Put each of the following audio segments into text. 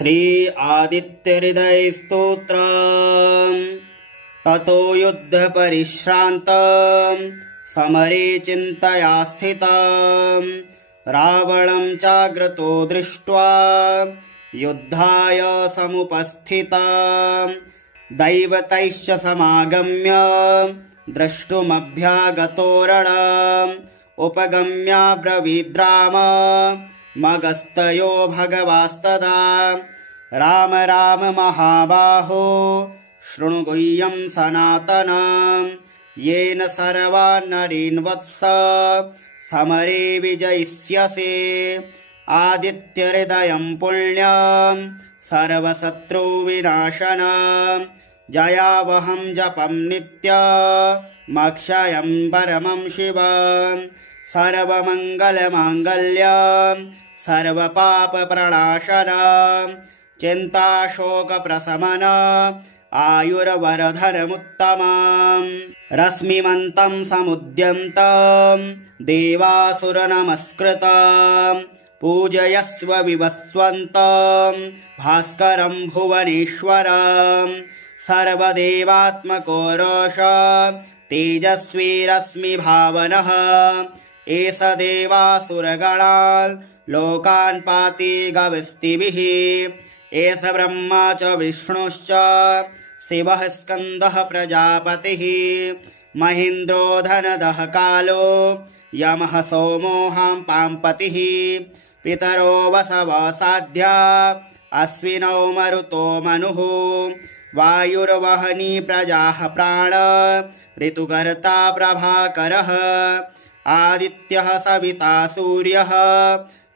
श्री आदित्यहृदय स्तोत्र। ततो युद्ध परिश्रान्तम् समरे चिन्तया स्थितम् रावणं चाग्रतो दृष्ट्वा युद्धाय समुपस्थितम् दैवतैश्च समागम्य द्रष्टुमभ्यागतो रणम् उपगम्याब्रवीद्राम मगस्तयो भगवास्तदा राम राम महाबाहो शृणु गुह्यं सनातनम् येन सर्वान् नरीन् वत्स समरे विजयिष्यसे आदित्यहृदयं पुण्यं सर्वशत्रुविनाशनम् जयावहं जपं नित्यमक्षयं परमं शिवम् सर्वमङ्गलमाङ्गल्यं सर्वपापप्रणाशनम् चिन्ताशोकप्रशमन आयुर्वरधनमुत्तमम् रश्मिमन्तं समुद्यन्तं देवासुरनमस्कृतम् पूजयस्व विवस्वन्तं भास्करं भुवनेश्वरम् सर्वदेवात्मको रोष तेजस्वी रश्मिभावनः एष देवासुरगणान् लोकान् पाति गविस्तिभिः एष ब्रह्मा च विष्णुश्च शिवः स्कन्दः प्रजापतिः महेन्द्रो धनदः कालो यमः सोमोऽहं पाम्पतिः पितरो वसवः साध्या अश्विनौ मरुतो मनुः वायुर्वहनी प्रजाः प्राण ऋतुकर्ता प्रभाकरः आदित्यः सविता सूर्यः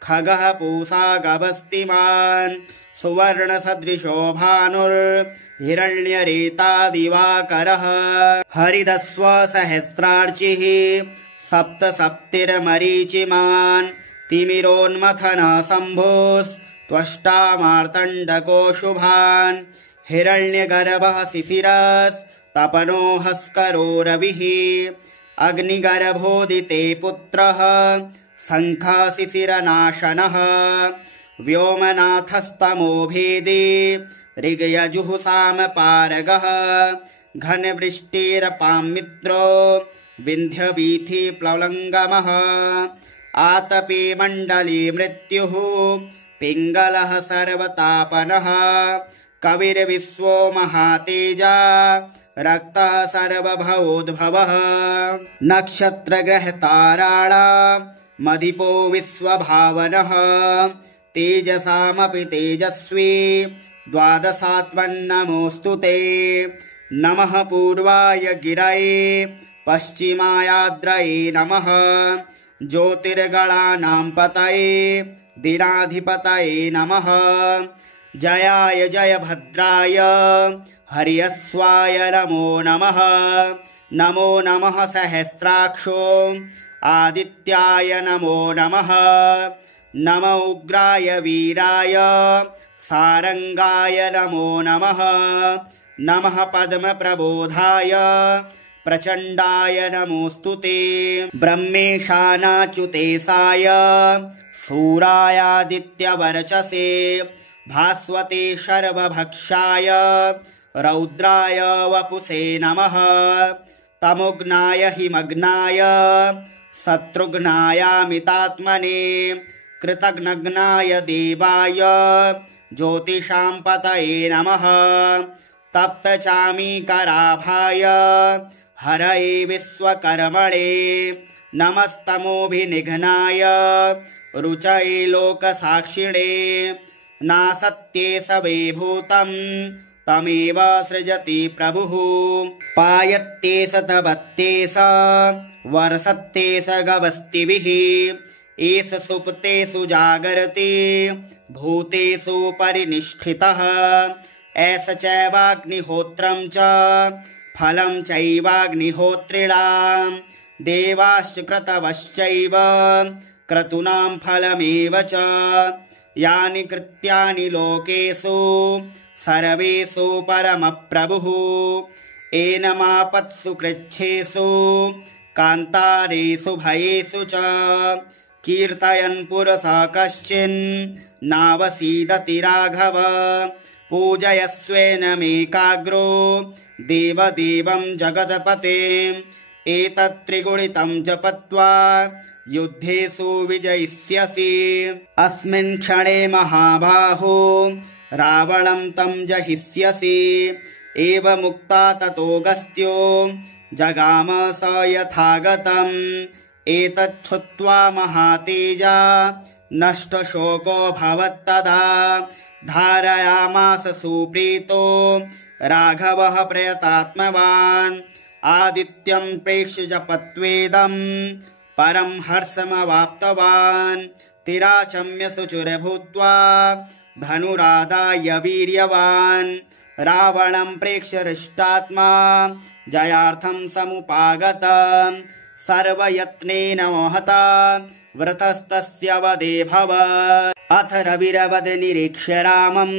खगः पूषा गभस्तिमान् सुवर्णसदृशो भानुर्हिरण्यरेता दिवाकरः हरिदस्व सहस्रार्चिः सप्तसप्तिर्मरीचिमान् तिमिरोन्मथनः शम्भुस्त्वष्टा मार्तण्डको शुभान् हिरण्यगर्भः शिशिरस्तपनो हस्करो रविः अग्निगर्भोदिते पुत्रः शङ्खः शिशिरनाशनः व्योमनाथस्तमो भेदी ऋग्यजुःसामपारगः घनवृष्टिरपां मित्रो विन्ध्यवीथिप्लवङ्गमः आतपे मण्डले मृत्युः पिङ्गलः सर्वतापनः कविर्विश्वो महातेजा रक्तः सर्वभवोद्भवः नक्षत्रग्रहताराणां मदिपो विश्वभावनः तेजसामपि तेजस्वी द्वादशात्मन्नमोऽस्तु ते नमः पूर्वाय गिरये पश्चिमायाद्रये नमः ज्योतिर्गणानां पतये दिनाधिपतये नमः जयाय जयभद्राय हर्यस्वाय नमो नमः नमो नमः सहस्राक्षो आदित्याय नमो नमः नमो उग्राय वीराय सारंगाय नमो नमः नमः पद्मप्रबोधाय प्रचण्डाय नमोऽस्तु ते ब्रह्मेशानाच्युतेशाय शूरायादित्यवर्चसे भास्वते शर्वभक्षाय रौद्राय वपुषे नमः तमोघ्नाय हिमग्नाय शत्रुघ्नायामितात्मने कृतघ्नघ्नाय देवाय ज्योतिषां पतये नमः तप्तचामीकराभाय हरये विश्वकर्मणे नमस्तमोभिनिघ्नाय रुचये लोकसाक्षिणे नासत्ये सवे भूतं तमेव सृजति प्रभुः पायत्ते सतवत्ते स वर्षत्ते स गवस्तिभिः एष सुप्तेषु जागर्ति भूतेषु परिनिष्ठितः एष चैवाग्निहोत्रं च फलं चैवाग्निहोत्रिणां देवाश्च क्रतवश्चैव क्रतूनां फलमेव च यानि कृत्यानि लोकेषु सर्वेषु परमप्रभुः एनमापत्सु कृच्छेषु कान्तारेषु भयेषु च कीर्तयन् पुरसः कश्चिन् नावसीदति राघव पूजयस्वेनमेकाग्रो देवदेवं जगत्पतिम् एतत्त्रिगुणितं जपत्वा युद्धेषु विजयिष्यसि अस्मिन् क्षणे महाबाहो रावणं तं जहिष्यसि एवमुक्ता ततोऽगस्त्यो जगाम स यथागतम् एतच्छ्रुत्वा महातेजा नष्टशोको भवत्तदा धारयामास सुप्रीतो राघवः प्रयतात्मवान् आदित्यं प्रेक्ष्य जपत्वेदं परं हर्षमवाप्तवान् तिराचम्य शुचिर्भूत्वा धनुरादाय वीर्यवान् रावणं प्रेक्ष्य हृष्टात्मा जयार्थं समुपागत सर्वयत्नेन महता व्रतस्तस्य वधे भवत् अथ रविरवद निरीक्ष्य रामं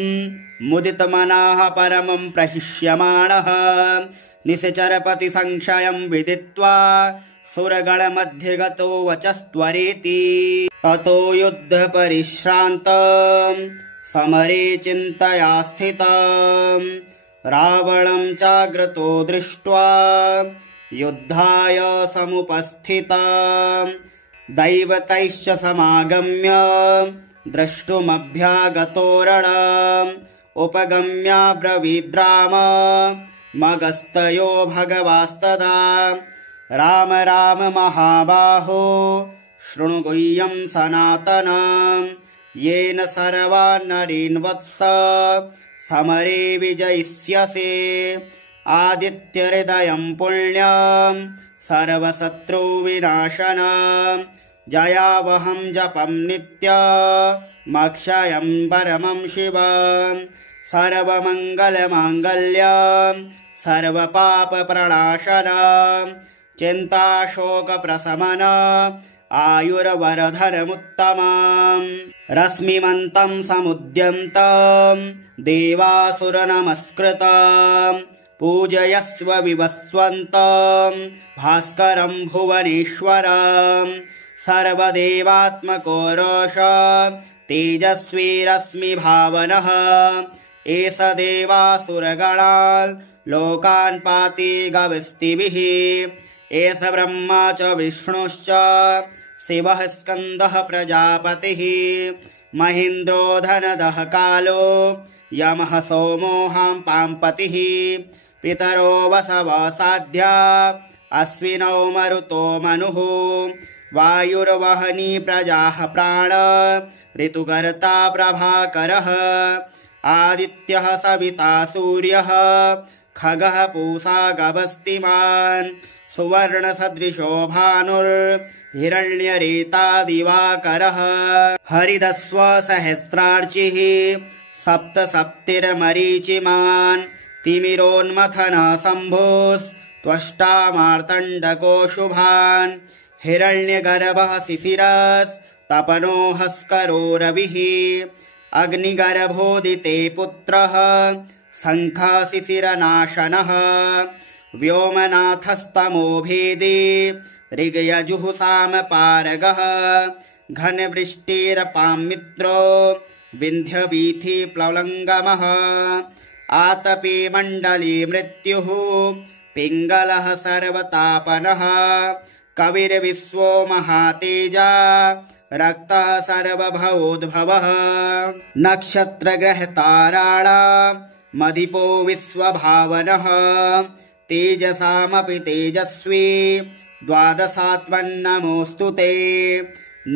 मुदितमनः परमं प्रहिष्यमाणः निश्चरपति संशयं विदित्वा सुरगणमध्ये गतो वचस्त्वरेति ततो युद्धपरिश्रान्तं समरे चिन्तया स्थितं रावणं चाग्रतो दृष्ट्वा युद्धाय समुपस्थितं दैवतैश्च समागम्य द्रष्टुमभ्यागतो रणम् उपगम्याब्रवीद्राम मगस्तयो भगवास्तदा राम राम महाबाहो शृणु गुह्यं सनातनम् येन सर्वान् नरीन् वत्स समरे विजयिष्यसे आदित्यहृदयं पुण्यं सर्वशत्रुविनाशनम् जयावहं जपं नित्यमक्षयं परमं शिवम् सर्वमङ्गलमाङ्गल्यं सर्वपापप्रणाशनम् चिन्ताशोकप्रशमन आयुर्वरधनमुत्तमम् रश्मिमन्तं समुद्यन्तं देवासुरनमस्कृतं पूजयस्व विवस्वन्तं भास्करं भुवनेश्वरम् सर्वदेवात्मको रोष तेजस्वी रश्मिभावनः एष देवासुरगणान् लोकान् पाति गविस्तिभिः एष ब्रह्मा च विष्णुश्च शिवः स्कन्दः प्रजापतिः महेन्द्रो धनदः कालो यमः सोमोऽहं पाम्पतिः पितरो वसवः साध्या अश्विनौ मरुतो मनुः वायुर्वहनी प्रजाः प्राण ऋतुकर्ता प्रभाकरः आदित्यः सविता सूर्यः खगः पूषा गभस्तिमान् सुवर्णसदृशो भानुर्हिरण्यरेता दिवाकरः हरिदस्व सहस्रार्चिः सप्तसप्तिर्मरीचिमान् तिमिरोन्मथन शम्भुस्त्वष्टा मार्तण्डको शुभान् हिरण्यगर्भः शिशिरस्तपनो हस्करो रविः अग्निगर्भोदिते पुत्रः शङ्खशिशिरनाशनः व्योमनाथस्तमो भेदी ऋग्यजुःसामपारगः घनवृष्टिरपामित्रो विन्ध्यवीथिप्लवङ्गमः आतपे मण्डले मृत्युः पिङ्गलः सर्वतापनः कविर्विश्वो महातेजा रक्तः सर्वभवोद्भवः नक्षत्रग्रहताराणां मदिपो विश्वभावनः तेजसामपि तेजस्वी द्वादशात्मन्नमोऽस्तु ते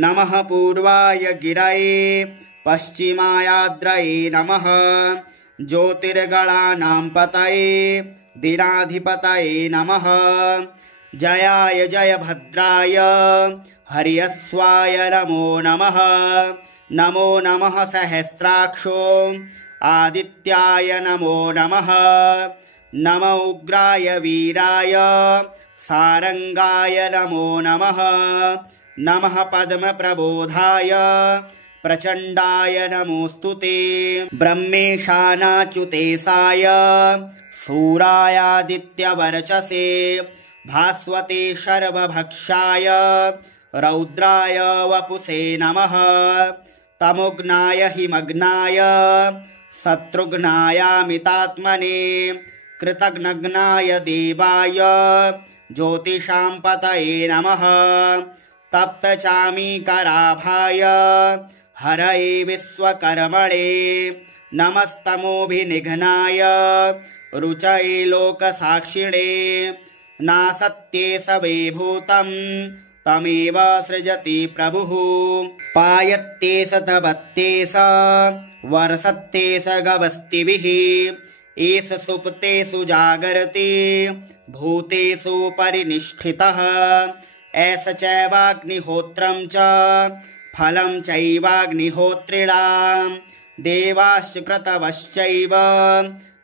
नमः पूर्वाय गिरये पश्चिमायाद्रये नमः ज्योतिर्गणानां पतये दिनाधिपतये नमः जयाय जयभद्राय हर्यस्वाय नमो नमः नमो नमः सहस्राक्षो आदित्याय नमो नमः नमो उग्राय वीराय सारंगाय नमो नमः नमः पद्मप्रबोधाय प्रचण्डाय नमोऽस्तु ते ब्रह्मेशानाच्युतेशाय शूरायादित्यवर्चसे भास्वते शर्वभक्षाय रौद्राय वपुषे नमः तमुग्नाय हिमग्नाय शत्रुघ्नायामितात्मने कृतघ्नघ्नाय देवाय ज्योतिषां पतये नमः तप्तचामीकराभाय हरये विश्वकर्मणे नमस्तमोभिनिघ्नाय रुचये लोकसाक्षिणे नासत्ये सवेभूतं तमेव सृजति प्रभुः पायत्ते स तपत्ते स वर्षत्ते स गवस्तिभिः एष सुप्तेषु जागर्ति भूतेषु परिनिष्ठितः एष चैवाग्निहोत्रं च फलं चैवाग्निहोत्रिणां देवाश्च क्रतवश्चैव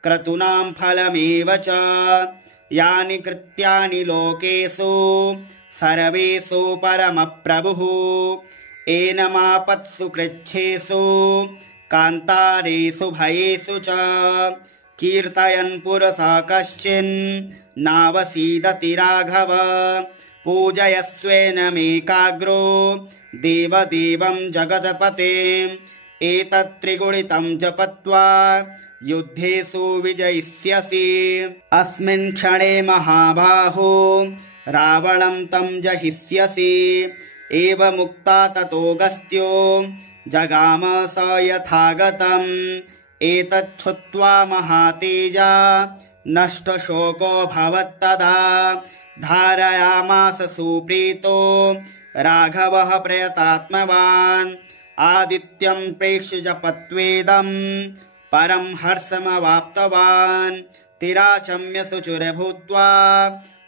क्रतूनां फलमेव च यानि कृत्यानि लोकेषु सर्वेषु परमप्रभुः एनमापत्सु कृच्छेषु कान्तारेषु भयेषु च कीर्तयन् पुरसा कश्चिन् नावसीदति राघव पूजयस्वेनमेकाग्रो देवदेवं जगत्पतिम् एतत्त्रिगुणितं जपत्वा युद्धेषु विजयिष्यसि अस्मिन् क्षणे महाबाहो रावणं तं जहिष्यसि एवमुक्ता ततोऽगस्त्यो जगाम स यथागतम् एतच्छ्रुत्वा महातेजा नष्टशोको भवत्तदा धारयामास सुप्रीतो राघवः प्रयतात्मवान् आदित्यं प्रेक्ष्य जपत्वेदं परं हर्षमवाप्तवान् तिराचम्य शुचिर्भूत्वा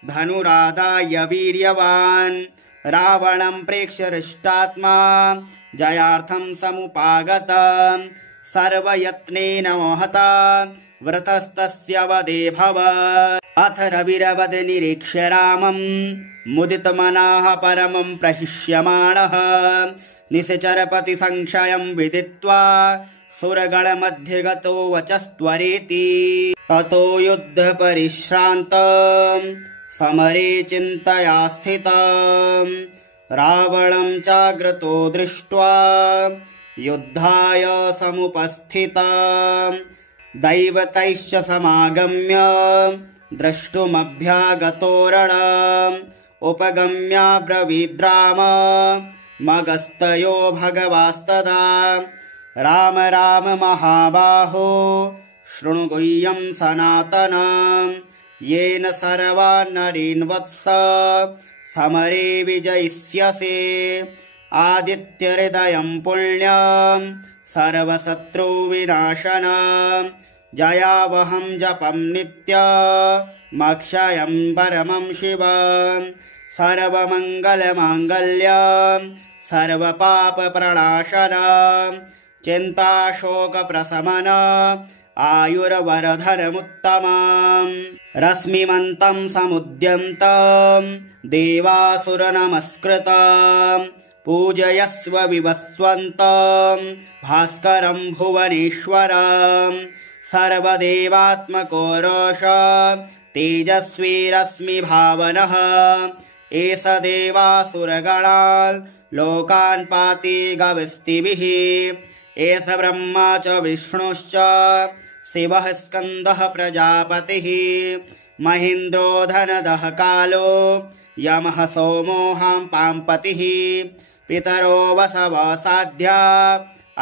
धनुरादाय वीर्यवान् रावणं प्रेक्ष्य हृष्टात्मा जयार्थं समुपागत सर्वयत्नेन महता व्रतस्तस्य वदे भवत् अथ रविरवद निरीक्ष्य रामं मुदितमनः परमं प्रहिष्यमाणः निश्चरपति संशयं विदित्वा सुरगणमध्ये गतो वचस्त्वरेति ततो युद्ध परिश्रान्तं समरे चिन्तया स्थितं रावणं चाग्रतो दृष्ट्वा युद्धाय समुपस्थितं दैवतैश्च समागम्य द्रष्टुमभ्यागतो रणम् उपगम्याब्रवीद्राम मगस्तयो भगवास्तदा राम राम महाबाहो शृणु गुह्यं सनातनम् येन सर्वान्नरीन् वत्स समरे विजयिष्यसि आदित्यहृदयं पुण्यं सर्वशत्रुविनाशनम् जयावहं जपं नित्यमक्षयं परमं शिवम् सर्वमङ्गलमाङ्गल्यं सर्वपापप्रणाशनम् चिन्ताशोकप्रशमन आयुर्वरधनमुत्तमम् रश्मिमन्तं समुद्यन्तं देवासुरनमस्कृतं पूजयस्व विवस्वन्तं भास्करं भुवनेश्वरम् सर्वदेवात्मको रोष तेजस्वी रश्मिभावनः एष देवासुरगणान् लोकान् पाति गवस्तिभिः एष ब्रह्मा च विष्णुश्च शिवः स्कन्दः प्रजापतिः महेन्द्रो धनदः कालो यमः सोमो पाम्पतिः पितरो वसवः साध्या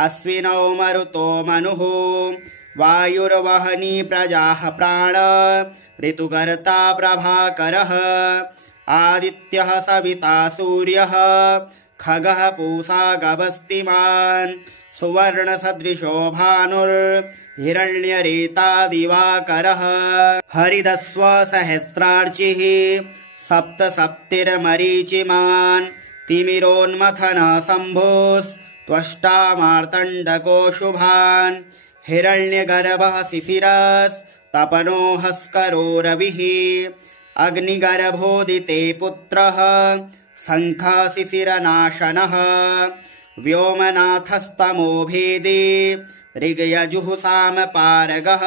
अश्विनौ मरुतो मनुः वायुर्वहनी प्रजाः प्राण ऋतुकर्ता प्रभाकरः आदित्यः सविता सूर्यः खगः पूषा गवस्तिमान् सुवर्णसदृशो भानुर्हिरण्यरेता दिवाकरः हरिदस्व सहस्रार्चिः सप्तसप्तिर्मरीचिमान् तिमिरोन्मथनः शम्भुस्त्वष्टा मार्तण्डको शुभान् हिरण्यगर्भः शिशिरस्तपनो हस्करो रविः अग्निगर्भोदिते पुत्रः शङ्खः शिशिरनाशनः व्योमनाथस्तमो भेदी ऋग्यजुः सामपारगः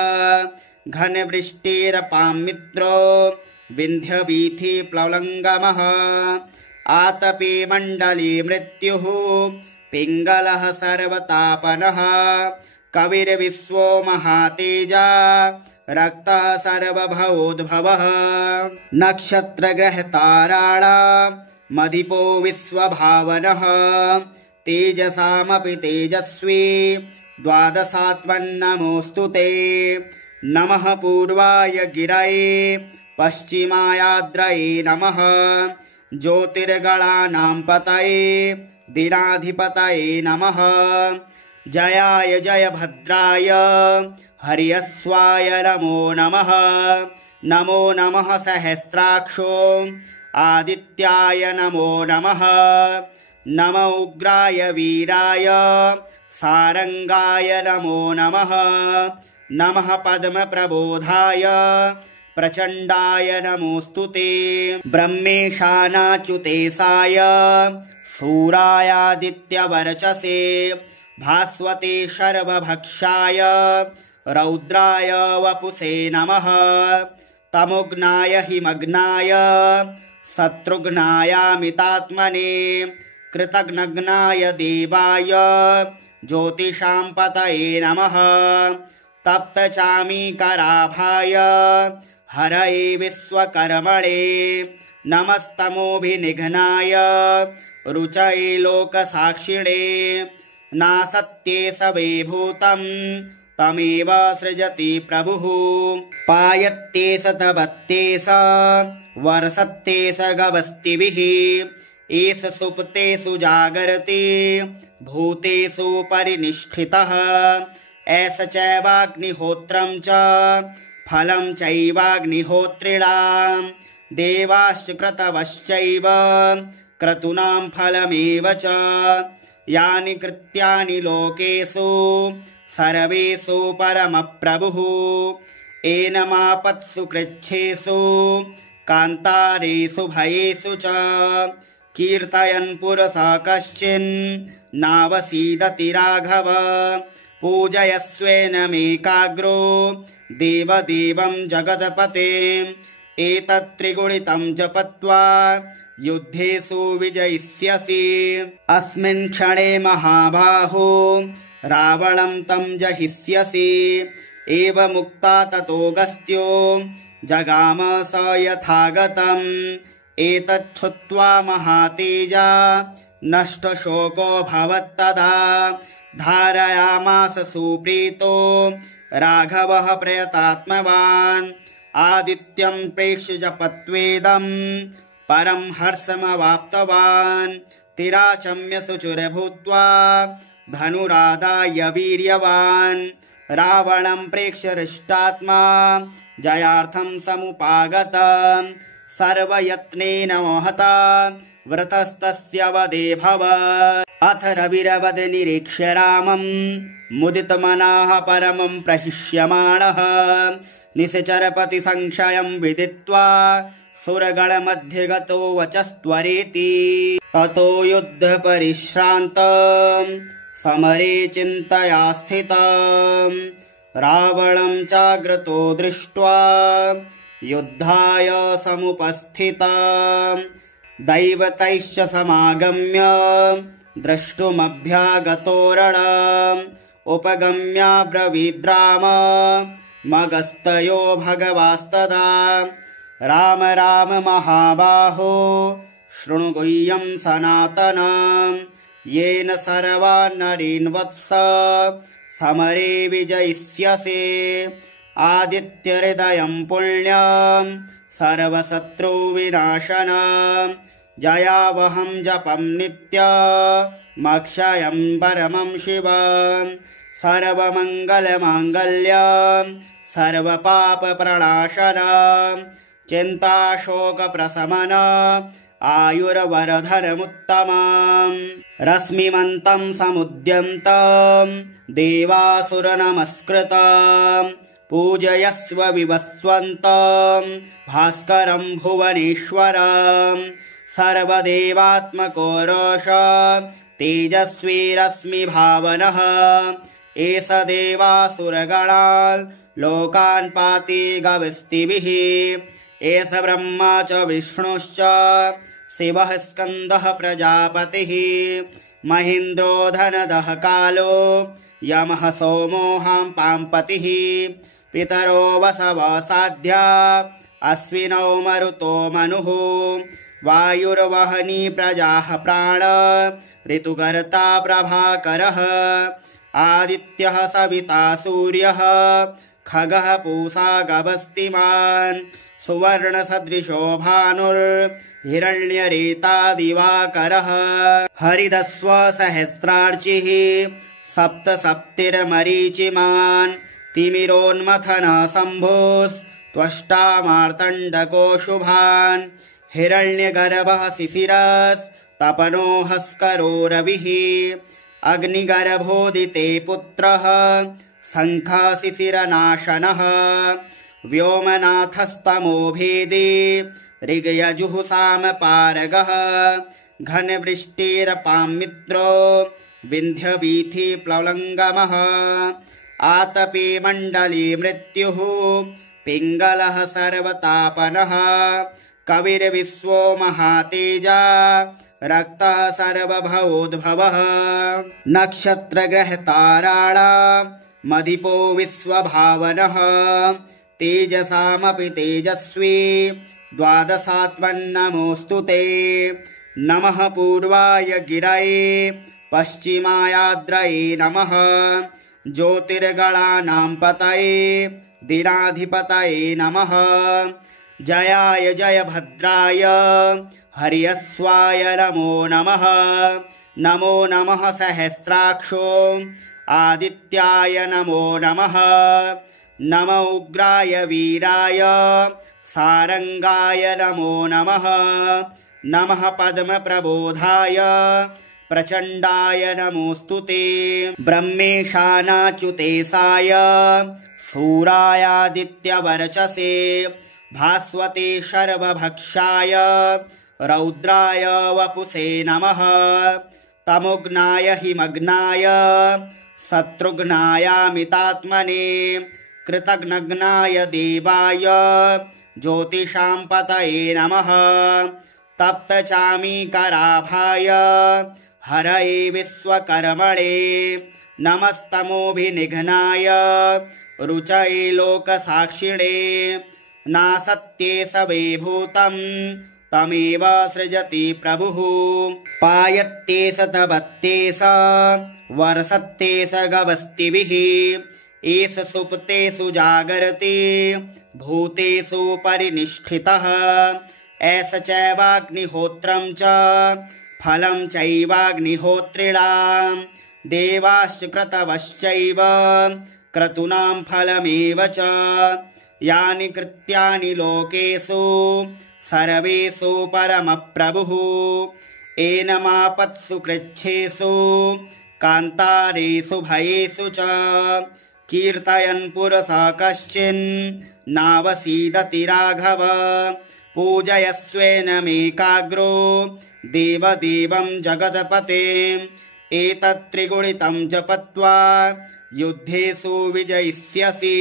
घनवृष्टिरपामित्रो विन्ध्यवीथि प्लवङ्गमः आतपे मण्डली मृत्युः पिङ्गलः सर्वतापनः कविर्विश्वो महातेजा रक्तः सर्वभवोद्भवः नक्षत्रग्रहताराणामधिपो विश्वभावनः तेजसामपि तेजस्वी द्वादशात्मन्नमोऽस्तु ते नमः पूर्वाय गिरये पश्चिमायाद्रये नमः ज्योतिर्गणानां पतये दिनाधिपतये नमः जयाय जयभद्राय हर्यस्वाय नमो नमः नमो नमः सहस्राक्षो आदित्याय नमो नमः नम उग्राय वीराय सारंगाय नमो नमः नमः पद्मप्रबोधाय प्रचण्डाय नमोऽस्तु ते ब्रह्मेशानाच्युतेशाय सूरायादित्यवर्चसे भास्वते शर्वभक्षाय रौद्राय वपुषे नमः तमुग्नाय हिमग्नाय शत्रुघ्नायामितात्मने कृतघ्नघ्नाय देवाय ज्योतिषां पतये नमः तप्तचामीकराभाय हरये विश्वकर्मणे नमस्तमोभिनिघ्नाय रुचये लोकसाक्षिणे नासत्ये सवे भूतं तमेव सृजति प्रभुः पायत्ते सतवत्ते स वर्षत्ते स गवस्तिभिः एष सुप्तेषु जागर्ति भूतेषु परिनिष्ठितः एष चैवाग्निहोत्रं च फलं चैवाग्निहोत्रिणां देवाश्च क्रतवश्चैव क्रतूनां फलमेव च यानि कृत्यानि लोकेषु सर्वेषु परमप्रभुः एनमापत्सु कृच्छेषु कान्तारेषु भयेषु च कीर्तयन् पुरसा कश्चिन् नावसीदति राघव पूजयस्वेनमेकाग्रो देवदेवं जगत्पतिम् एतत्त्रिगुणितं जपत्वा युद्धेषु विजयिष्यसि अस्मिन् क्षणे महाबाहो रावणं तं जहिष्यसि एवमुक्ता ततोऽगस्त्यो जगाम स यथागतम् एतच्छ्रुत्वा महातेजा नष्टशोको भवत्तदा धारयामास सुप्रीतो राघवः प्रयतात्मवान् आदित्यं प्रेक्ष्य जपत्वेदं परं हर्षमवाप्तवान् तिराचम्य सुचुरभूत्वा धनुरादाय वीर्यवान् रावणं प्रेक्ष्य हृष्टात्मा जयार्थं समुपागत सर्वयत्नेन महता व्रतस्तस्य वदे भवत् अथ रविरवद निरीक्ष्य रामं मुदितमनाः परमं प्रहिष्यमाणः निश्चरपति संशयं विदित्वा सुरगणमध्ये गतो वचस्त्वरेति ततो युद्ध परिश्रान्तं समरे चिन्तया स्थितं रावणं चाग्रतो दृष्ट्वा युद्धाय समुपस्थितं दैवतैश्च समागम्य द्रष्टुमभ्यागतो रणम् उपगम्याब्रवीद्राम मगस्तयो भगवास्तदा राम राम महाबाहो शृणु गुह्यं सनातनम् येन सर्वान् नरीन् वत्स समरे विजयिष्यसे आदित्यहृदयं पुण्यं सर्वशत्रुविनाशनम् जयावहं जपं नित्यमक्षयं परमं शिवम् सर्वमङ्गलमाङ्गल्यं सर्वपापप्रणाशनम् चिन्ताशोकप्रशमन आयुर्वरधनमुत्तमम् रश्मिमन्तं समुद्यन्तं देवासुरनमस्कृतम् पूजयस्व विवस्वन्तं भास्करं भुवनेश्वरम् सर्वदेवात्मको रोष तेजस्वी रश्मिभावनः एष देवासुरगणान् लोकान् पाति गविस्तिभिः एष ब्रह्मा च विष्णुश्च शिवः स्कन्दः प्रजापतिः महीन्द्रो धनदः कालो यमः सोमोऽहं पाम्पतिः पितरो वसव साध्या अश्विनौ मरुतो मनुः वायुर्वहनी प्रजाः प्राण ऋतुकर्ता प्रभाकरः आदित्यः सविता सूर्यः खगः पूषा गभस्तिमान् सुवर्णसदृशो भानुर्हिरण्यरेता दिवाकरः हरिदस्व सहस्रार्चिः सप्तसप्तिर्मरीचिमान् तिमिरोन्मथन शम्भुस्त्वष्टा मार्तण्डको शुभान् हिरण्यगर्भः शिशिरस्तपनो हस्करो रविः अग्निगर्भोदिते पुत्रः शङ्खशिशिरनाशनः व्योमनाथस्तमो भेदी ऋग्यजुःसामपारगः घनवृष्टिरपामित्रो विन्ध्यवीथिप्लवङ्गमः आतपे मण्डले मृत्युः पिङ्गलः सर्वतापनः कविर्विश्वो महातेजा रक्तः सर्वभवोद्भवः नक्षत्रग्रहताराणां मदिपो विश्वभावनः तेजसामपि तेजस्वी द्वादशात्मन्नमोऽस्तु ते नमः पूर्वाय गिरये पश्चिमायाद्रये नमः ज्योतिर्गणानां पतये दिनाधिपतये नमः जयाय जयभद्राय हर्यस्वाय नमो नमः नमो नमः सहस्राक्षो आदित्याय नमो नमः नम उग्राय वीराय सारंगाय नमो नमः नमः पद्मप्रबोधाय प्रचण्डाय नमोऽस्तु ते ब्रह्मेशानाच्युतेशाय शूरायादित्यवर्चसे भास्वते शर्वभक्षाय रौद्राय वपुषे नमः तमोघ्नाय हिमग्नाय शत्रुघ्नायामितात्मने कृतघ्नघ्नाय देवाय ज्योतिषां पतये नमः तप्तचामीकराभाय हरये विश्वकर्मणे नमस्तमोभिनिघ्नाय रुचये लोकसाक्षिणे नासत्ये सवे भूतं तमेव सृजति प्रभुः पायत्ते सतवत्ते स वर्षत्ते स गवस्तिभिः एष सुप्तेषु जागर्ति भूतेषु परिनिष्ठितः एष चैवाग्निहोत्रं च फलं चैवाग्निहोत्रिणां देवाश्च क्रतवश्चैव क्रतूनां फलमेव च यानि कृत्यानि लोकेषु सर्वेषु परमप्रभुः एनमापत्सु कृच्छेषु कान्तारेषु भयेषु च कीर्तयन् पुरसः कश्चिन् नावसीदति राघव पूजयस्वेनमेकाग्रो देवदेवं जगत्पतिम् एतत्त्रिगुणितं जपत्वा युद्धेषु विजयिष्यसि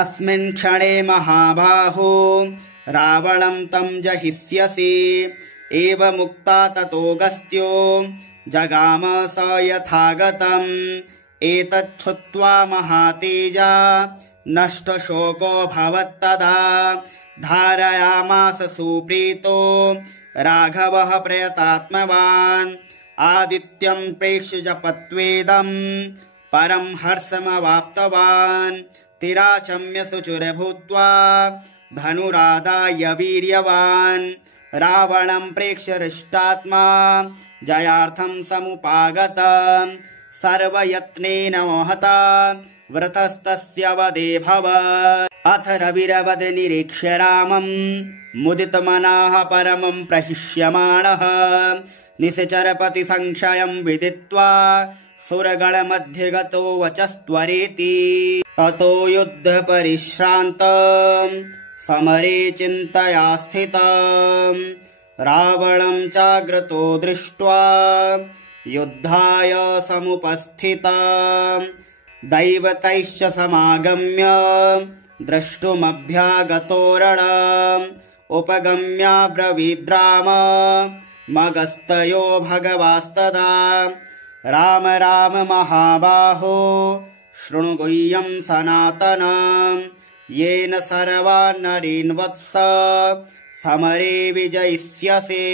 अस्मिन् क्षणे महाबाहो रावणं तं जहिष्यसि एवमुक्ता ततोऽगस्त्यो जगाम स यथागतम् एतच्छ्रुत्वा महातेजा नष्टशोको भवत्तदा धारयामास सुप्रीतो राघवः प्रयतात्मवान् आदित्यं प्रेक्ष्य जपत्वेदं परं हर्षमवाप्तवान् तिराचम्य शुचिर्भूत्वा धनुरादाय वीर्यवान् रावणं प्रेक्ष्य हृष्टात्मा जयार्थं समुपागत सर्वयत्नेन महता व्रतस्तस्य वधे भवत् अथ रविरवद निरीक्ष्य रामं मुदितमनः परमं प्रहिष्यमाणः निश्चरपति संशयं विदित्वा सुरगणमध्ये गतो वचस्त्वरेति ततो युद्धपरिश्रान्तं समरे चिन्तया स्थितं रावणं चाग्रतो दृष्ट्वा युद्धाय समुपस्थितं दैवतैश्च समागम्य द्रष्टुमभ्यागतो रणम् उपगम्याब्रवीद्राम मगस्तयो भगवास्तदा राम राम महाबाहो शृणु गुह्यं सनातनम् येन सर्वान् नरीन् वत्स समरे विजयिष्यसे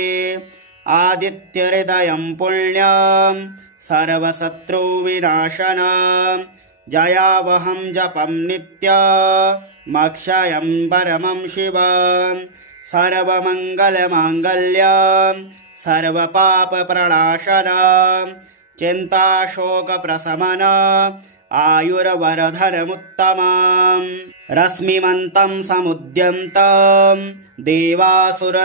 आदित्यहृदयं पुण्यं सर्वशत्रुविनाशनम् जयावहं जपं नित्यमक्षयं परमं शिवम् सर्वमङ्गलमाङ्गल्यं सर्वपापप्रणाशनम् चिन्ताशोकप्रशमनम् आयुर्वरधनमुत्तमम् रश्मिमन्तं समुद्यन्तं देवासुरनमस्कृतम्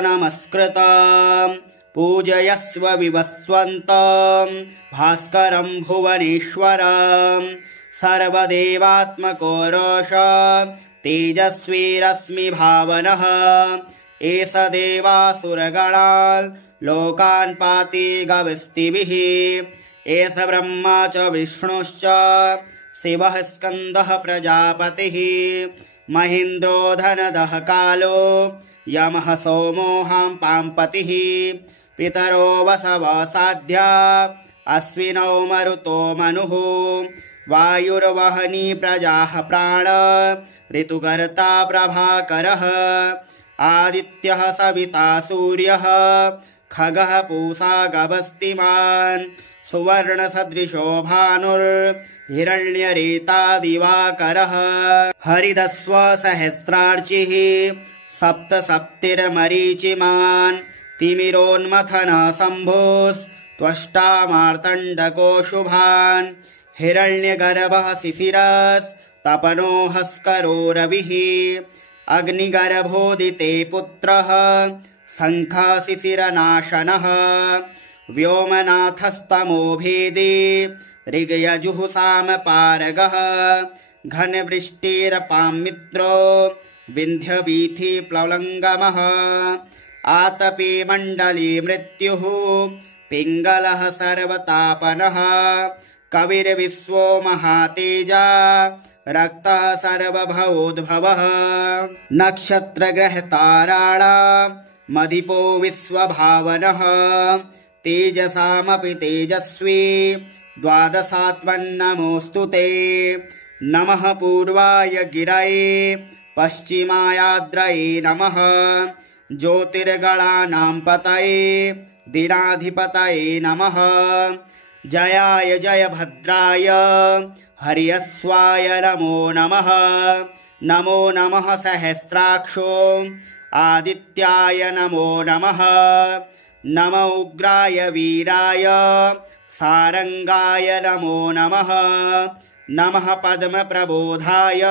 पूजयस्व विवस्वन्तं भास्करं भुवनेश्वरम् सर्वदेवात्मको रोष तेजस्वी रश्मिभावनः एष देवासुरगणान् लोकान् पाति गविस्तिभिः एष ब्रह्मा च विष्णुश्च शिवः स्कन्दः प्रजापतिः महेन्द्रो धनदः कालो यमः सोमोऽहं पाम्पतिः पितरो वसवः साध्या अश्विनौ मरुतो मनुः वायुर्वहनी प्रजाः प्राण ऋतुकर्ता प्रभाकरः आदित्यः सविता सूर्यः खगः पूषा गभस्तिमान् सुवर्णसदृशो भानुर्हिरण्यरेता दिवाकरः हरिदस्व सहस्रार्चिः सप्तसप्तिर्मरीचिमान् तिमिरोन्मथन शम्भुस्त्वष्टा मार्तण्डको शुभान् हिरण्यगर्भः शिशिरस्तपनो हस्करो रविः अग्निगर्भोदिते पुत्रः शङ्खः शिशिरनाशनः व्योमनाथस्तमो भेदी ऋग्यजुः सामपारगः घनवृष्टिरपां मित्रो विन्ध्यवीथि प्लवङ्गमः आतपे मण्डले मृत्युः पिङ्गलः सर्वतापनः कविर्विश्वो महातेजा रक्तः सर्वभवोद्भवः नक्षत्रग्रहताराणां मदिपो विश्वभावनः तेजसामपि तेजस्वी द्वादशात्मन्नमोऽस्तु ते नमः पूर्वाय गिरये पश्चिमायाद्रये नमः ज्योतिर्गणानां पतये दिनाधिपतये नमः जयाय जयभद्राय हर्यश्वाय नमो नमः नमो नमः सहस्राक्षो आदित्याय नमो नमः नमो उग्राय वीराय सारंगाय नमो नमः नमः पद्मप्रबोधाय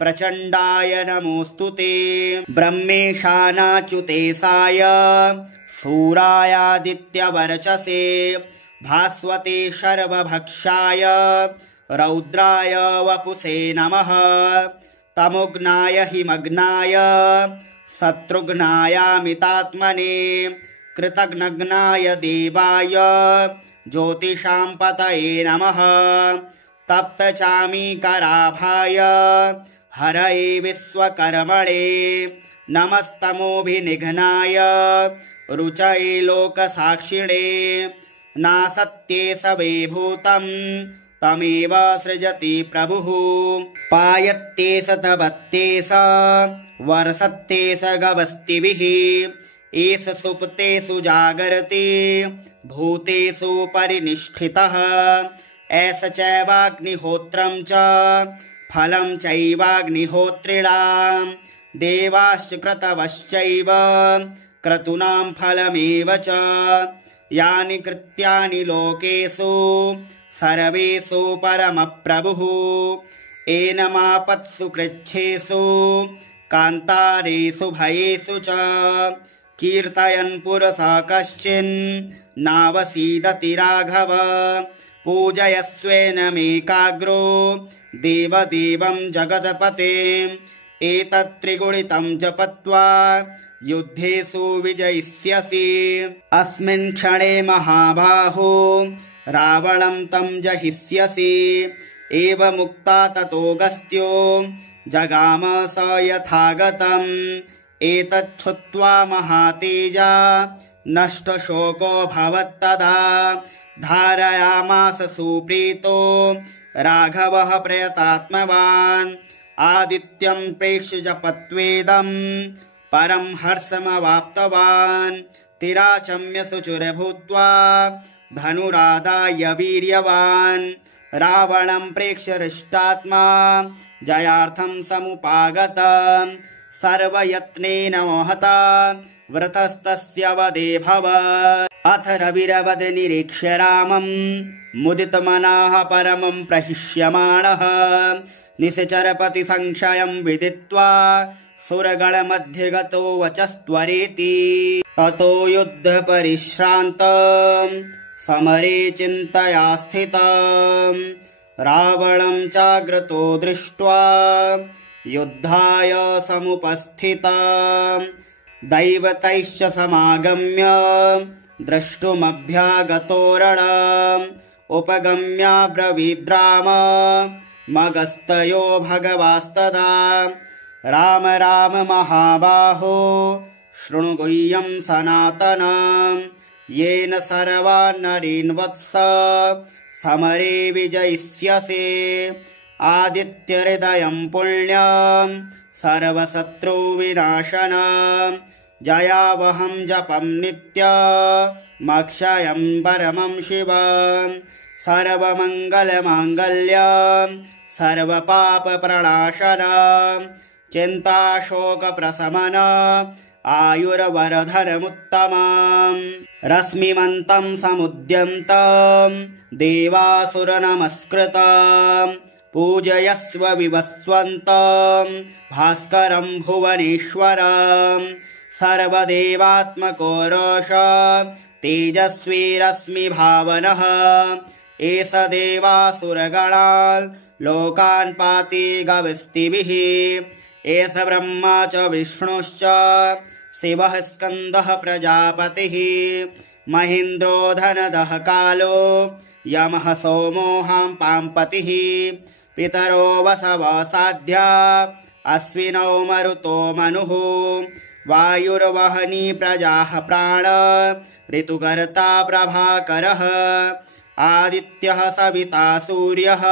प्रचण्डाय नमोऽस्तु ते ब्रह्मेशानाच्युतेशाय शूरायादित्यवर्चसे भास्वते शर्वभक्षाय रौद्राय वपुषे नमः तमोघ्नाय हिमग्नाय शत्रुघ्नायामितात्मने कृतघ्नघ्नाय देवाय ज्योतिषां पतये नमः तप्तचामीकराभाय हरये विश्वकर्मणे नमस्तमोभिनिघ्नाय रुचये लोकसाक्षिणे नासत्ये सवेभूतं तमेव सृजति प्रभुः पायत्ते सतवत्तेस वर्षत्तेस गवस्तिभिः एष सुप्तेषु जागर्ति भूतेषु परिनिष्ठितः एष चैवाग्निहोत्रं च फलं चैवाग्निहोत्रिणां देवाश्च क्रतवश्चैव क्रतूनां फलमेव च यानि कृत्यानि लोकेषु सर्वेषु परमप्रभुः एनमापत्सु कृच्छेषु कान्तारेषु भयेषु च कीर्तयन् पुरसः कश्चिन् नावसीदति राघव पूजयस्वेनमेकाग्रो देवदेवं जगत्पतिम् एतत् त्रिगुणितं जपत्वा युद्धेषु विजयिष्यसि अस्मिन् क्षणे महाबाहो रावणं तं जहिष्यसि एवमुक्ता ततोऽगस्त्यो जगाम स यथागतम् एतच्छ्रुत्वा महातेजा नष्टशोको भवत्तदा धारयामास सुप्रीतो राघवः प्रयतात्मवान् आदित्यं प्रेक्ष्य जपत्वेदं परं हर्षमवाप्तवान् तिराचम्य शुचिर्भूत्वा धनुरादाय वीर्यवान् रावणं प्रेक्ष्य हृष्टात्मा जयार्थं समुपागत सर्वयत्नेन महता व्रतस्तस्य वदेभवत् अथ रविरवद निरीक्ष्य रामं मुदितमनः परमं प्रहिष्यमाणः निश्चरपति संशयं विदित्वा सुरगणमध्ये गतो वचस्त्वरेति ततो युद्ध परिश्रान्तं समरे चिन्तया स्थितं रावणं चाग्रतो दृष्ट्वा युद्धाय समुपस्थितं दैवतैश्च समागम्य द्रष्टुमभ्यागतो रणम् उपगम्याब्रवीद्राम मगस्तयो भगवास्तदा राम राम महाबाहो शृणु गुह्यं सनातनम् येन सर्वान् नरीन् वत्स समरे विजयिष्यसे आदित्यहृदयं पुण्यं सर्वशत्रुविनाशनम् जयावहं जपं नित्यमक्षयं परमं शिवम् सर्वमङ्गलमाङ्गल्यं सर्वपापप्रणाशनम् चिन्ताशोकप्रशमन आयुर्वरधनमुत्तमम् रश्मिमन्तं समुद्यन्तं देवासुरनमस्कृतं पूजयस्व विवस्वन्तं भास्करं भुवनेश्वरम् सर्वदेवात्मको रोष तेजस्वी रश्मिभावनः एष देवासुरगणान् लोकान् पाति गविस्तिभिः एष ब्रह्मा च विष्णुश्च शिवः स्कन्दः प्रजापतिः महेन्द्रो धनदः कालो यमः सोमोऽहं पाम्पतिः पितरो वसवः साध्या अश्विनौ मरुतो मनुः वायुर्वहनी प्रजाः प्राण ऋतुकर्ता प्रभाकरः आदित्यः सविता सूर्यः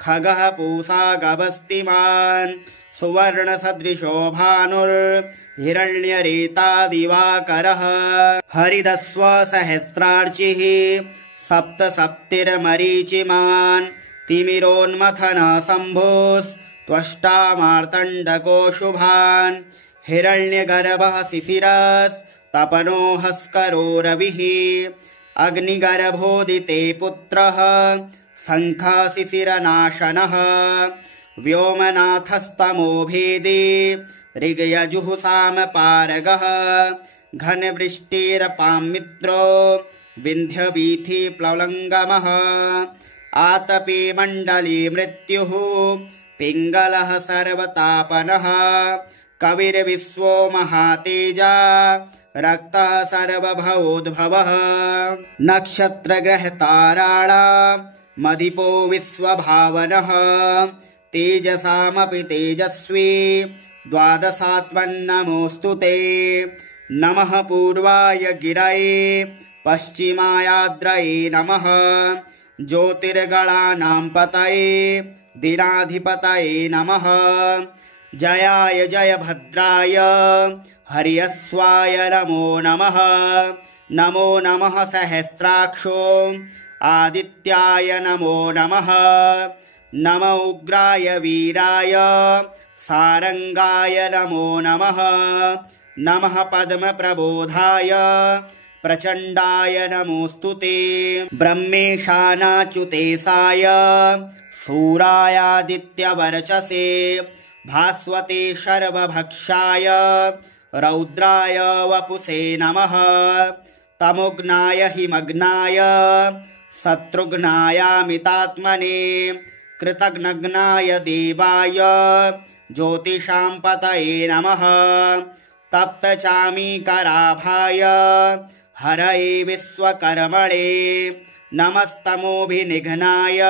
खगः पूषा गभस्तिमान् सुवर्णसदृशो भानुर्हिरण्यरेता दिवाकरः हरिदस्व सहस्रार्चिः सप्तसप्तिर्मरीचिमान् तिमिरोन्मथन शम्भुस्त्वष्टा मार्तण्डको शुभान् हिरण्यगर्भः शिशिरस्तपनो हस्करो रविः अग्निगर्भोदिते पुत्रः शङ्खः शिशिरनाशनः व्योमनाथस्तमो भेदे ऋग्यजुः सामपारगः घनवृष्टिरपां मित्रो विन्ध्यवीथि प्लवङ्गमः आतपे मण्डले मृत्युः पिङ्गलः सर्वतापनः कविर्विश्वो महातेजा रक्तः सर्वभवोद्भवः नक्षत्रग्रहताराणां मदिपो विश्वभावनः तेजसामपि तेजस्वी द्वादशात्मन्नमोऽस्तु ते नमः पूर्वाय गिरये पश्चिमायाद्रये नमः ज्योतिर्गणानां पतये दिनाधिपतये नमः जयाय जयभद्राय हर्यस्वाय नमो नमः नमो नमः सहस्राक्षो आदित्याय नमो नमः नमो उग्राय वीराय सारंगाय नमो नमः नमः पद्मप्रबोधाय प्रचण्डाय नमोऽस्तु ते ब्रह्मेशानाच्युतेशाय शूरायादित्यवर्चसे भास्वते शर्वभक्षाय रौद्राय वपुषे नमः तमोघ्नाय हिमग्नाय शत्रुघ्नायामितात्मने कृतघ्नघ्नाय देवाय ज्योतिषां पतये नमः तप्तचामीकराभाय हरये विश्वकर्मणे नमस्तमोभिनिघ्नाय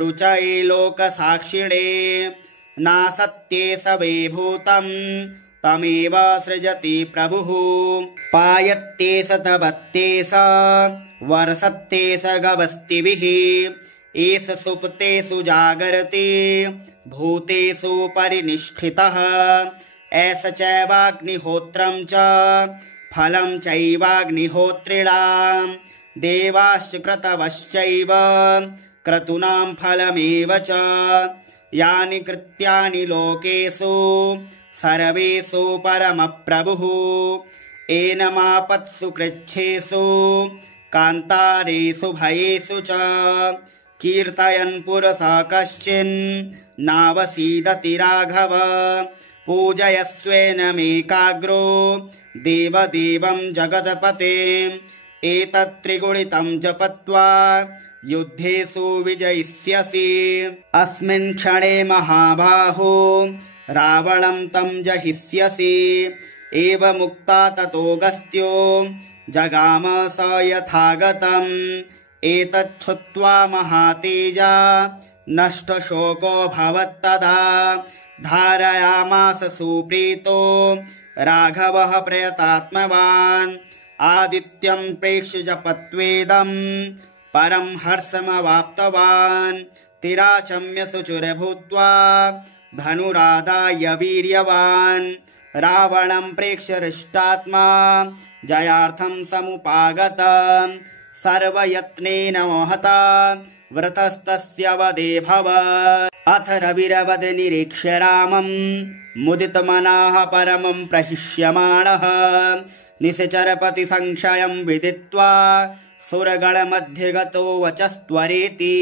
रुचये लोकसाक्षिणे नासत्ये सवे भूतं तमेव सृजति प्रभुः पायत्ते सतवत्ते स वर्षत्ते स गवस्तिभिः एष सुप्तेषु जागर्ति भूतेषु परिनिष्ठितः एष चैवाग्निहोत्रं च फलं चैवाग्निहोत्रिणां देवाश्च क्रतवश्चैव क्रतूनां फलमेव च यानि कृत्यानि लोकेषु सर्वेषु परमप्रभुः एनमापत्सु कृच्छेषु कान्तारेषु भयेषु च कीर्तयन् पुरसा कश्चिन् नावसीदति राघव पूजयस्वेनमेकाग्रो देवदेवं जगत्पतिम् एतत्त्रिगुणितं जपत्वा युद्धेषु विजयिष्यसि अस्मिन् क्षणे महाबाहो रावणं तं जहिष्यसि एवमुक्ता ततोऽगस्त्यो जगाम स यथागतम् एतच्छ्रुत्वा महातेजा नष्टशोको भवत्तदा धारयामास सुप्रीतो राघवः प्रयतात्मवान् आदित्यं प्रेक्ष्य जपत्वेदं परं हर्षमवाप्तवान् तिराचम्य शुचिर्भूत्वा धनुरादाय वीर्यवान् रावणं प्रेक्ष्य हृष्टात्मा जयार्थं समुपागत सर्वयत्नेन महता व्रतस्तस्य वधे भवत् अथ रविरवद निरीक्ष्य रामं मुदितमनाः परमं प्रहिष्यमाणः निश्चरपति संशयं विदित्वा सुरगणमध्ये गतो वचस्त्वरेति।